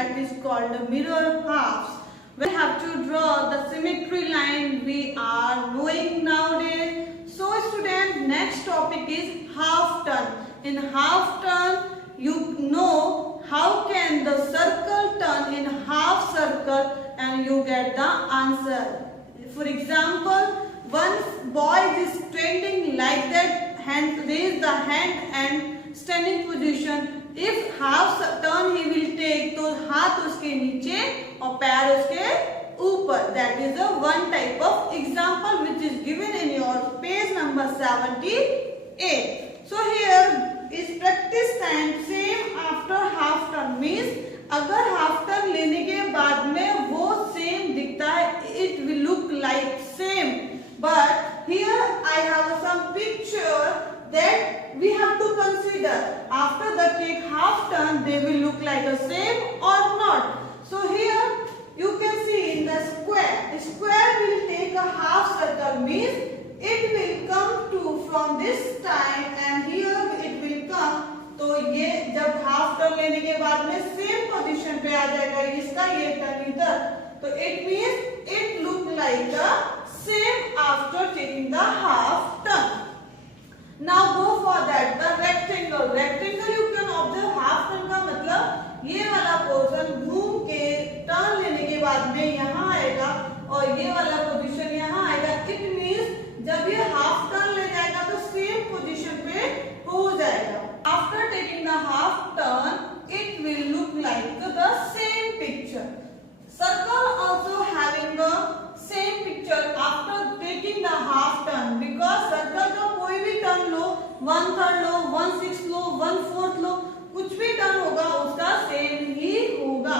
that is called mirror halves. We have to draw the symmetry line we are knowing nowadays. So student, next topic is half turn. In half turn, you know how can the circle turn in half circle and you get the answer. For example, one boy is standing like that, hand raise the hand and standing position. If half turn he will take, तो हाथ उसके नीचे और पैर उसके ऊपर. That is the one type of example which is given in your page number 78. So here is practice time. Same after half turn means अगर half turn लेने के बाद में वो same दिखता है, it will look like same. But here I have some picture that we have to consider. After the take half turn, they will look like the same or not. So here you can see in the square. The square will take a half circle means it will come to from this time and here it will come. तो ये जब half turn लेने के बाद में same position पे आ जाएगा इसका ये टर्न इधर, तो it means it look like the same after taking the half turn. Now go for that the rectangle. Rectangle you can observe half turn का मतलब ये वाला पोर्शन घूम के टर्न लेने के बाद में यहाँ आएगा और ये वाला पोजीशन यहाँ आएगा. It means जब ये हाफ टर्न ले जाएगा तो सेम पोजीशन पे हो जाएगा. After taking the half turn, it will look like the same picture. Circle also having the same picture after taking the half turn because circle का कोई भी turn लो, 1/3 लो, 1/6 लो, 1/4 लो, कुछ भी turn होगा उसका same ही होगा.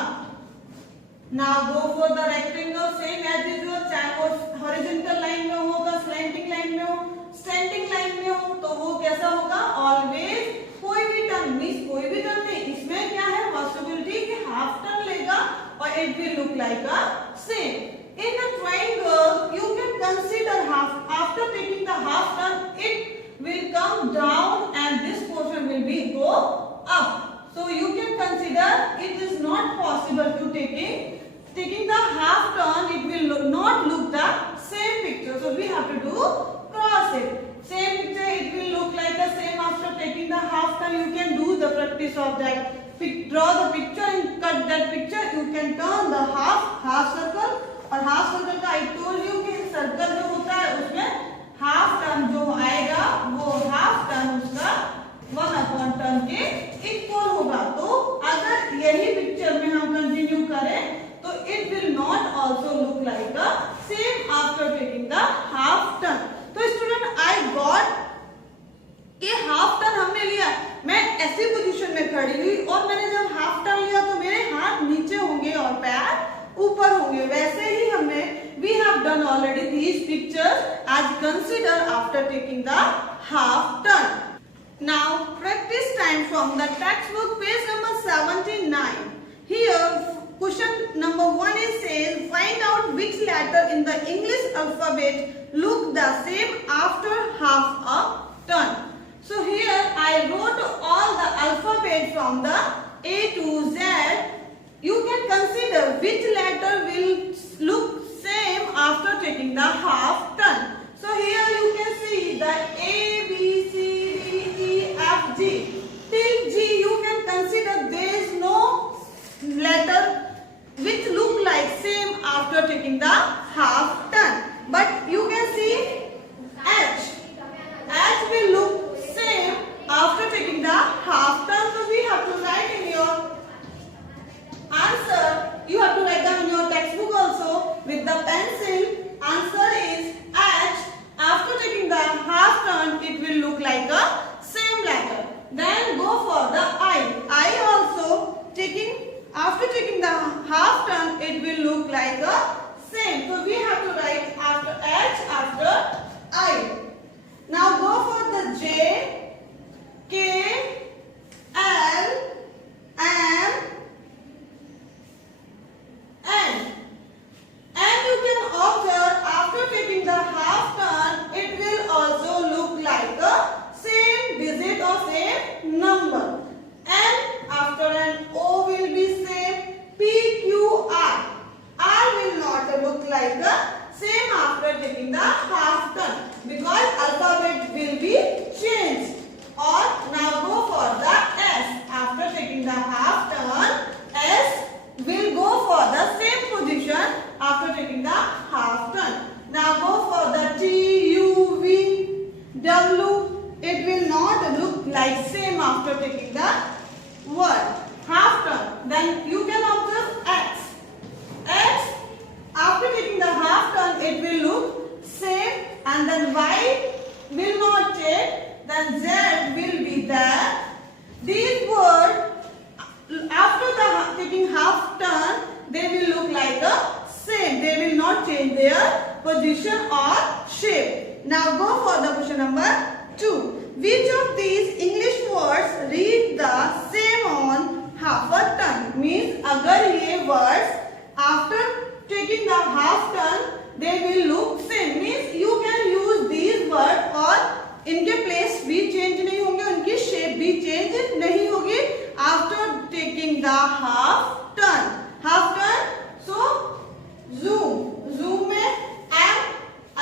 Now go for the rectangle. Same as usual, चाहे वो horizontal line में हो, का slanting line में हो, standing line में हो, तो वो कैसा होगा? Always कोई भी टर्न मीन्स कोई भी टर्न नहीं, इसमें क्या है पॉसिबिलिटी कि हाफ टर्न लेगा और it will look like a same. In a triangle you can consider half after taking the half turn it will come down and this portion will be go up. So you can consider it is not possible to taking the half turn, it will not look the same picture. So we have to do cross it. Same picture, it will look like the same after taking the half turn. You can do the practice of that. Draw the picture and cut that picture. You can turn the half circle. और half circle का I told you कि circle जो होता है उसमें half turn जो आएगा वो half turn उसका 1/turn के इक्वल होगा. तो अगर यही पिक्चर में हम कंटिन्यू करें तो it will not also look like the same after taking the half turn. तो स्टूडेंट आई गॉट कि हाफ टर्न हमने लिया, मैं ऐसी पोजीशन में खड़ी हुई और मैंने जब हाफ टर्न लिया तो मेरे हाथ नीचे होंगे और पैर ऊपर होंगे. वैसे ही हमने we have done already these pictures as consider after taking the half turn. Now practice time from the text book page number 79. Here question number 1 is says find out which letter in the English alphabet look the same after half a turn. So here I wrote all the alphabet from the A to Z. You can consider which letter will look same after taking the half turn. So here you can see the A, B, C, D, E, F, G. Till G you can consider there is no letter which look like same after taking the half turn. But you can see H. H will look same after taking the half turn. So we have to write in your answer. You have to write down in your textbook also with the pencil. Answer is H. After taking the half turn, it will look like a same letter. Then go for the I. I also taking. After taking the half turn, it will look like a same. So we have to write after H after I. Now go for the J, K, L, M, N. And you can observe after taking the half turn, it will also look like a same digit or same number. And after an O will be same, you can observe X. X, after taking the half turn, it will look same, and then Y will not change, then Z will be there. These words, after the taking half turn, they will look like the same. They will not change their position or shape. Now go for the question number 2. Which of these English words read the same on half a turn? Means अगर ये words after taking the half turn they will look same. Means you can use these words और इनके place भी change नहीं होंगे, उनकी shape भी change नहीं होगी after taking the half turn. Half turn, so zoom में m,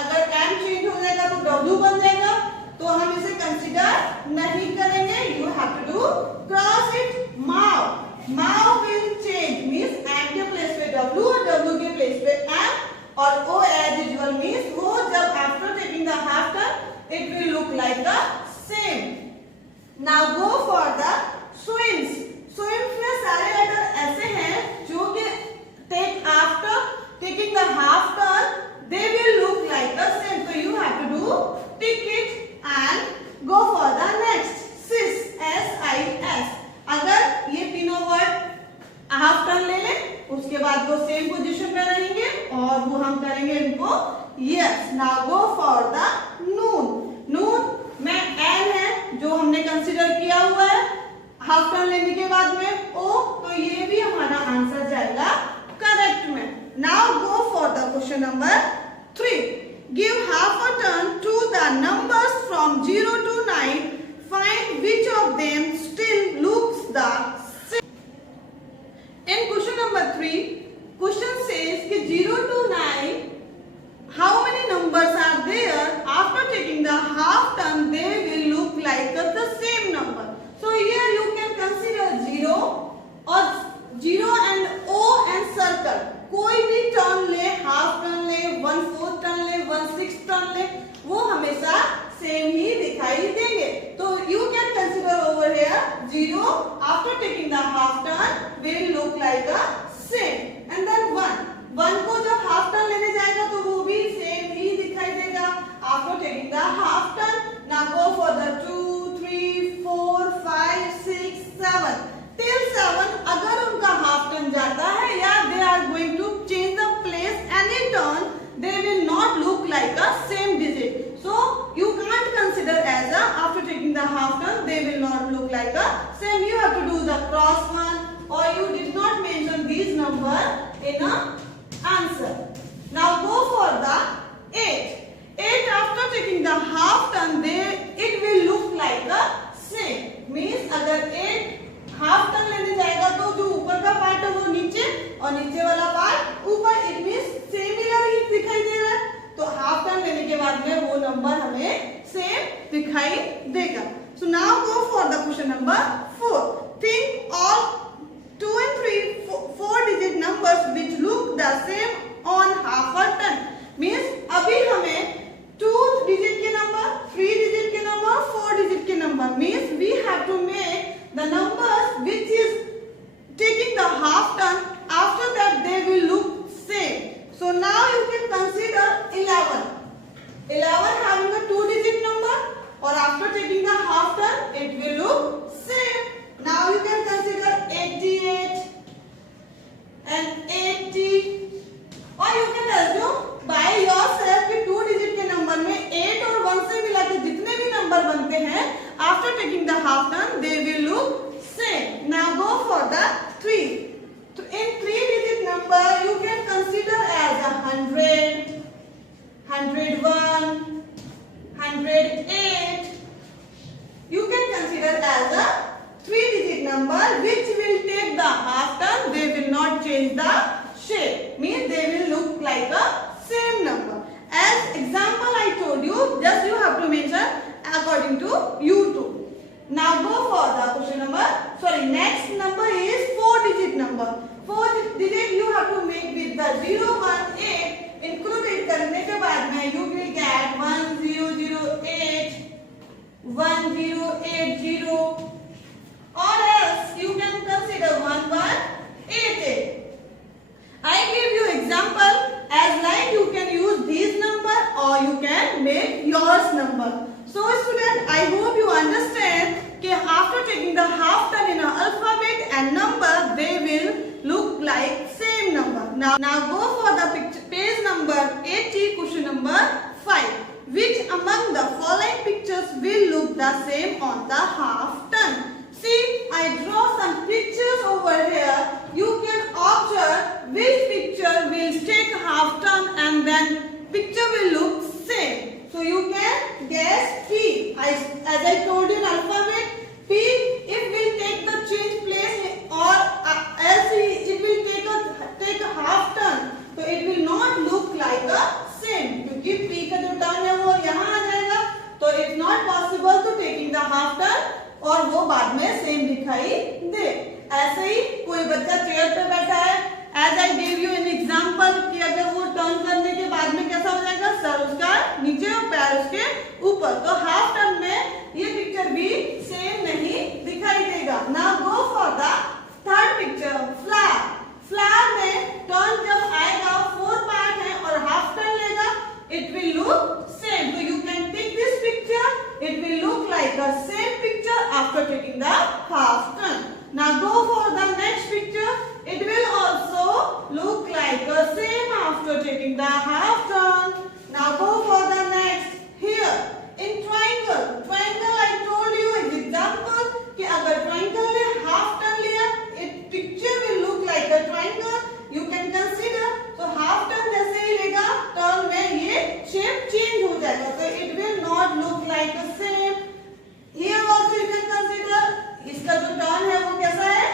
अगर m change हो जाएगा तो w बन जाएगा, तो हम इसे कंसीडर नहीं करेंगे. You have to do cross it. Mow will change. Means m के प्लेस पे w और w के प्लेस पे m, और o एज यूजुअल मींस वो जब after taking the half turn it will look like the same. Now go for the swims. Swims में सारे लेटर ऐसे हैं जो कि take after taking the half turn they will look like the same. So you have to do tick it and go for the next. Sis, S-I-S. अगर ये तीनों word half turn ले लें, उसके बाद वो सेम पोजीशन में रहेंगे और वो हम करेंगे इनको yes. Now go for the noon. Noon में एन है जो हमने कंसीडर किया हुआ है हाफ टर्न लेने के बाद में ओ, तो ये भी हमारा आंसर जाएगा करेक्ट में. Now go for the question number 3. Give half a turn to the numbers from 0 to 9. Find which of them still looks the same. In question number 3, question says कि 0 to 9, how many numbers are there after taking the half turn they will look like the same number. So here you can consider 0 or 0 and O and circle. कोई भी turn ले, half turn ले, 1/4 turn ले, 1/6 turn ले, वो हमेशा same ही दिखाई देंगे. तो you can consider over here 0 after taking the half turn will look like a same, and then 1 को जब हाफ टर्न लेने जाएगा तो वो भी सेम ही दिखाई देगा after taking the half turn. Now go for the 2, 3, 4, 5, 6, 7 till 7. अगर उनका हाफ टर्न जाता है या they are going to change the place any turn, they will not look like a same digit. So you can't consider as a after taking the half turn they will not look like a same. You have to do the cross one, or you did not mention these number in a answer. Now go for the 8. 8 after taking the half turn it will look like the same. Means अगर 8 half turn लेने जाएगा तो जो ऊपर का part है वो नीचे और नीचे वाला पार्ट ऊपर. इट मींस सिमिलर ही दिखाई दे रहा है, तो हाफ टर्न लेने के बाद में वो नंबर हमें सेम दिखाई देगा. So now go for the question number 4. Think all 2 and 3 4 digit numbers which look the same on half a turn. Means अभी हमें 2 digit के नंबर, 3 digit के नंबर, 4 digit के नंबर. Means we have to make the numbers which is taking the half turn, after that they will look same. So now you can consider 11. 11 having a 2 digit number, or after taking the half turn it will look same. Now you can consider 88 and 80, or you can assume by yourself कि 2 digit के number में 8 और 1 से मिला के जितने भी number बनते हैं after taking the half turn they will look same. Now go for the 3. In 3 digit number you can consider as 100, 101, 108. You can consider as a 3 digit number which will take the half turn. They will not change the shape. Means they will look like a same number. As example I told you, just you have to mention according to YouTube. Now go for the question number. Next number is 4 digit number. 4 digit you have to make with the 0, 1, 8. Include it करने के बाद में you will get 1008, 1080, or else you can consider 1180. like same number. Now go for the picture, page number 80, question number 5. Which among the following pictures will look the same on the half turn? See, I draw some pictures over here. You can observe which picture will take half turn and then picture will look same. So you can guess P. As I told you in alphabet, P, it will take the change place or else it will take a half turn. So it will not look like a same. क्योंकि P का जो turn है वो यहाँ आ जाएगा, तो it's not possible to taking the half turn और वो बाद में सेम दिखाई दे. ऐसे ही कोई बच्चा चेयर पे बैठा है, as I give you an example कि अगर वो टर्न करने के बाद में कैसा हो जाएगा, सर उसका नीचे और पैर उसके ऊपर, तो हाफ टर्न में ये पिक्चर भी सेम नहीं दिखाई देगा. Now go for the third picture, flower. Flower में टर्न जब आएगा, 4 पार्ट है और हाफ टर्न लेगा, it will look same. So you can take this picture, it will look like a same picture after taking the half turn. Now go for the next picture, it will also look like the same after taking the half turn. Now go for the next. Here in triangle, I told you an example कि अगर triangle ने half turn लिया, it picture will look like a triangle. You can consider. So half turn जैसे ही लेगा, turn में ये shape change हो जाएगा, so it will not look like the same. Here also you can consider, इसका जो turn है वो कैसा है,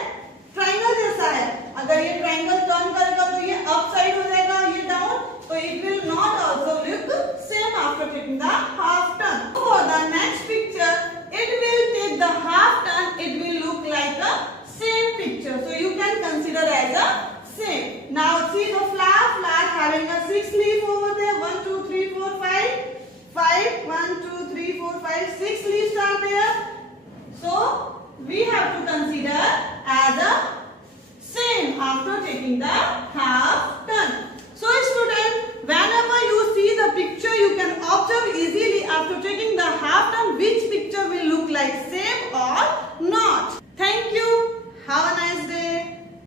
triangle जैसा है. अगर ये triangle turn करेगा तो ये up side हो जाएगा, ये down, so it will not also look same after taking the half turn. For the next picture, it will take the half turn, it will look like a same picture, so you can consider as a same. Now see the flower having a 6 leaf over there. 1, 2, 3, 4, 5. 5. 1, 2, 3, 4, 5. 6 leaves are there. So we have to consider as a same after taking the half turn. So student, whenever you see the picture, you can observe easily after taking the half turn which picture will look like same